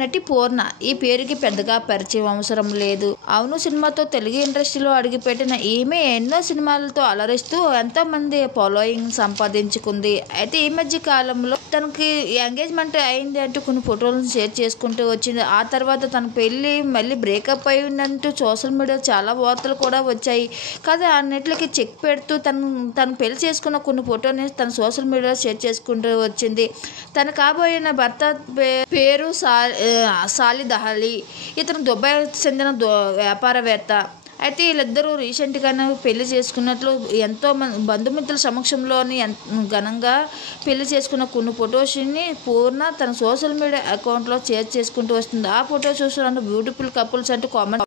నటి పూర్ణ ఈ పేరుకి పెద్దగా పరిచయం అవసరం లేదు. అవును సినిమాతో తెలుగు ఇండస్ట్రీలో అడుగుపెట్టిన ఈమె ఎన్నో సినిమాలతో అలరిస్తూ ఎంతో మంది ఫాలోయింగ్ సంపాదించుకుంది. అయితే ఈ మధ్య కాలంలో తనకి ఎంగేజ్మెంట్ అయింది అంటూ కొన్ని ఫోటోలను షేర్ చేసుకుంటూ వచ్చింది. ఆ తర్వాత తన పెళ్లి మళ్ళీ బ్రేకప్ అయిందంటూ సోషల్ మీడియా చాలా వార్తలు కూడా వచ్చాయి. కాదు అన్నిటికి చెక్ పెడుతూ తను పెళ్లి చేసుకున్న కొన్ని ఫోటోని తన సోషల్ మీడియాలో షేర్ చేసుకుంటూ వచ్చింది. తన కాబోయిన భర్త పేరు సాలిద్ అలీ. ఇతను దుబాయ్ చెందిన వ్యాపారవేత్త. అయితే వీళ్ళిద్దరూ రీసెంట్గానే పెళ్లి చేసుకున్నట్లు ఎంతో మంది బంధుమిత్రుల సమక్షంలోని ఘనంగా పెళ్లి చేసుకున్న కొన్ని ఫొటోస్ని పూర్ణ తన సోషల్ మీడియా అకౌంట్లో షేర్ చేసుకుంటూ వస్తుంది. ఆ ఫొటోస్ చూసిన బ్యూటిఫుల్ కపుల్స్ అంటూ కామెంట్